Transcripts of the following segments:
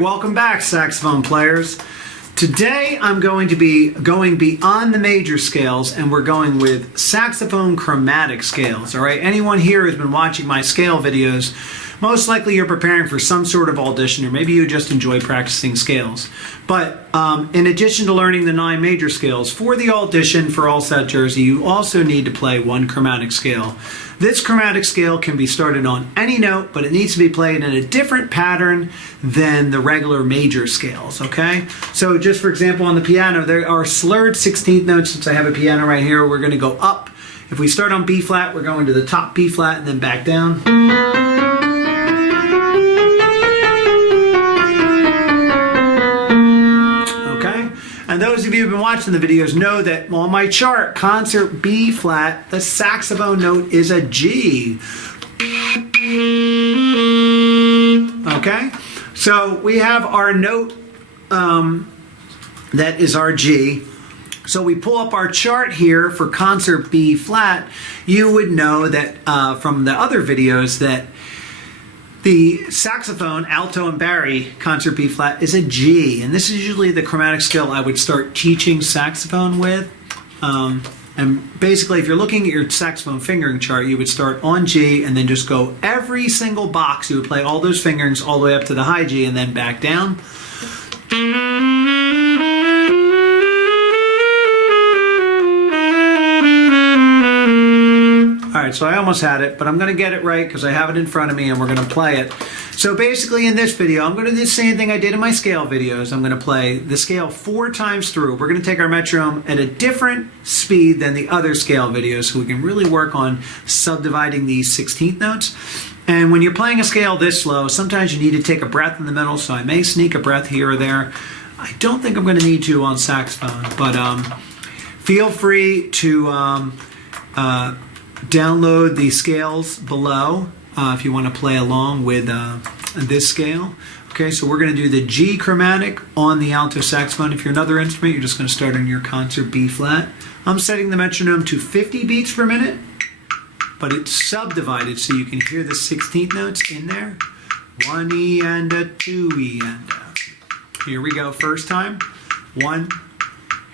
Welcome back, saxophone players. Today I'm going to be going beyond the major scales, and we're going with saxophone chromatic scales. All right, anyone here who's been watching my scale videos, most likely you're preparing for some sort of audition, or maybe you just enjoy practicing scales. But in addition to learning the 9 major scales, for the audition for All Set Jersey, you also need to play one chromatic scale. This chromatic scale can be started on any note, but it needs to be played in a different pattern than the regular major scales, okay? So just for example, on the piano, there are slurred 16th notes. Since I have a piano right here, we're gonna go up. If we start on B flat, we're going to the top B flat and then back down. And those of you who've been watching the videos know that on my chart, concert B flat, the saxophone note is a G. Okay? So we have our note that is our G. So we pull up our chart here for concert B flat. You would know that from the other videos that the saxophone, alto and bari, concert B flat is a G, and this is usually the chromatic scale I would start teaching saxophone with. And basically, if you're looking at your saxophone fingering chart, you would start on G and then just go every single box. You would play all those fingerings all the way up to the high G and then back down. Alright, so I almost had it, but I'm going to get it right because I have it in front of me and we're going to play it. So basically in this video, I'm going to do the same thing I did in my scale videos. I'm going to play the scale 4 times through. We're going to take our metronome at a different speed than the other scale videos so we can really work on subdividing these 16th notes. And when you're playing a scale this slow, sometimes you need to take a breath in the middle, so I may sneak a breath here or there. I don't think I'm going to need to on saxophone, but feel free to download the scales below if you want to play along with this scale. Okay, so we're going to do the G chromatic on the alto saxophone. If you're another instrument, you're just going to start on your concert B flat. I'm setting the metronome to 50 beats per minute, but it's subdivided so you can hear the 16th notes in there. 1 E and a 2 E and a. Here we go, first time. 1,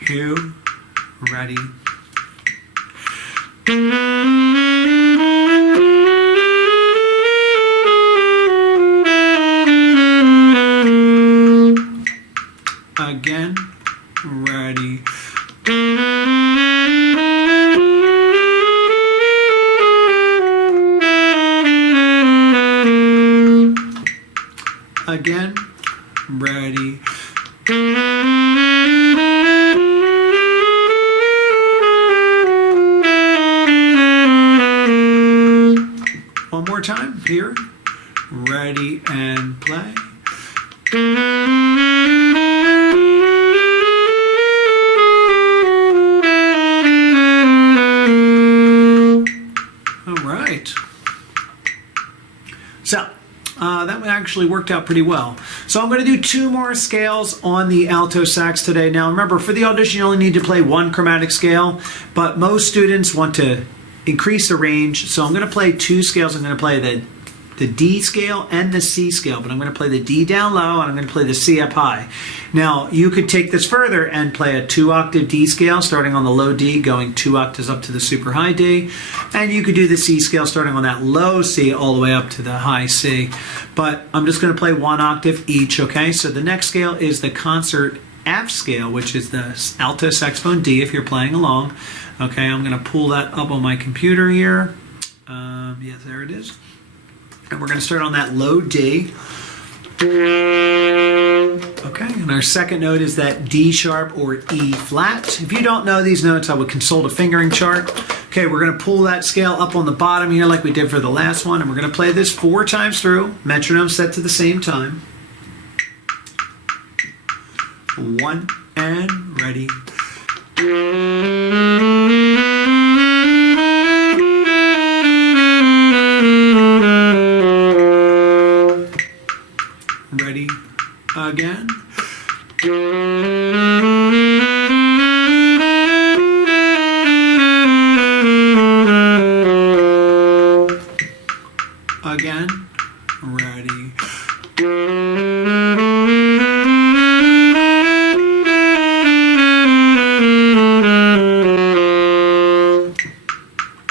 2, ready. Again, ready. Again, ready. One more time, here, ready and play. All right. So, that actually worked out pretty well. So I'm going to do 2 more scales on the alto sax today. Now remember, for the audition you only need to play 1 chromatic scale, but most students want to increase the range, so I'm going to play 2 scales. I'm going to play the D scale and the C scale, but I'm going to play the D down low and I'm going to play the C up high. Now you could take this further and play a 2-octave D scale starting on the low D, going 2 octaves up to the super high D, and you could do the C scale starting on that low C all the way up to the high C. But I'm just going to play 1 octave each, okay? So the next scale is the concert F scale, which is the alto saxophone D if you're playing along. Okay, I'm going to pull that up on my computer here. Yes, there it is. And we're going to start on that low D. Okay, and our second note is that D sharp or E flat. If you don't know these notes, I would consult a fingering chart. Okay, we're going to pull that scale up on the bottom here like we did for the last one, and we're going to play this 4 times through, metronome set to the same time. 1 and ready. ready, again. Again, ready.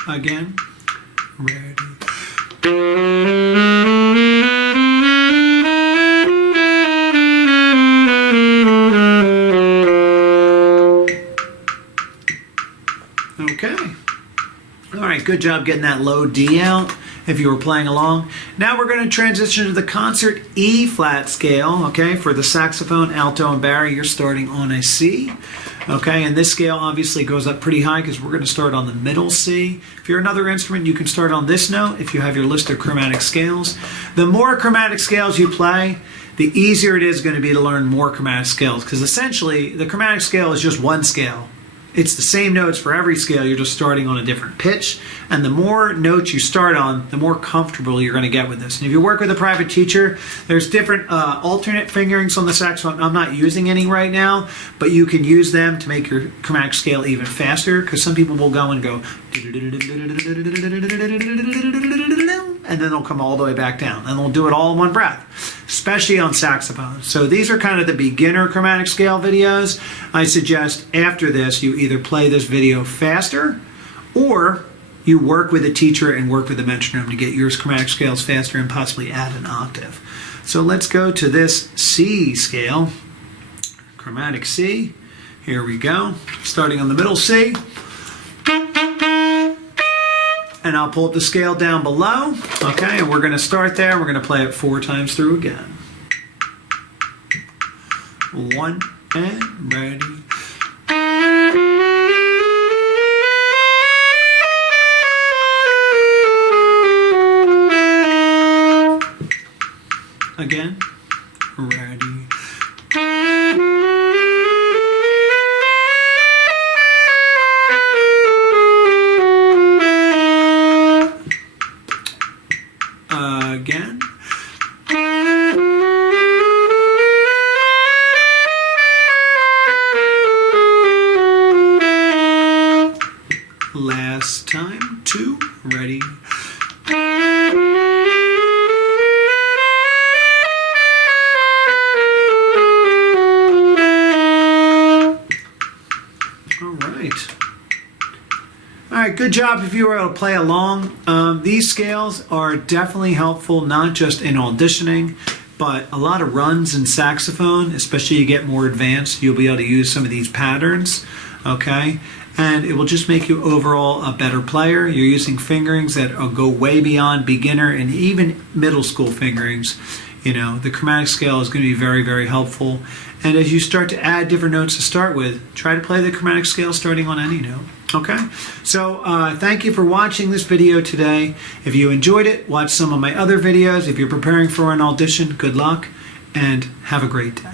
Again, ready. Okay. All right, good job getting that low D out if you were playing along. Now we're going to transition to the concert E flat scale, okay? For the saxophone, alto, and bari, you're starting on a C. Okay, and this scale obviously goes up pretty high because we're going to start on the middle C. If you're another instrument, you can start on this note if you have your list of chromatic scales. The more chromatic scales you play, the easier it is going to be to learn more chromatic scales, because essentially the chromatic scale is just one scale. It's the same notes for every scale, you're just starting on a different pitch. And the more notes you start on, the more comfortable you're going to get with this. And if you work with a private teacher, there's different alternate fingerings on the saxophone. I'm not using any right now, but you can use them to make your chromatic scale even faster, because some people will go and go, and then they'll come all the way back down. And they'll do it all in one breath, especially on saxophone. So these are kind of the beginner chromatic scale videos. I suggest after this, you either play this video faster, or you work with a teacher and work with a metronome to get your chromatic scales faster and possibly add an octave. So let's go to this C scale, chromatic C. Here we go, starting on the middle C. And I'll pull up the scale down below. Okay, and we're going to start there. We're going to play it 4 times through again. 1 and ready. Again, ready. Again. Last time, 2, ready. All right, good job if you were able to play along. These scales are definitely helpful, not just in auditioning, but a lot of runs in saxophone, especially you get more advanced, you'll be able to use some of these patterns, okay? And it will just make you overall a better player. You're using fingerings that go way beyond beginner and even middle school fingerings. You know, the chromatic scale is going to be very, very helpful. And as you start to add different notes to start with, try to play the chromatic scale starting on any note. Okay, so thank you for watching this video today. If you enjoyed it, watch some of my other videos. If you're preparing for an audition, good luck and have a great day.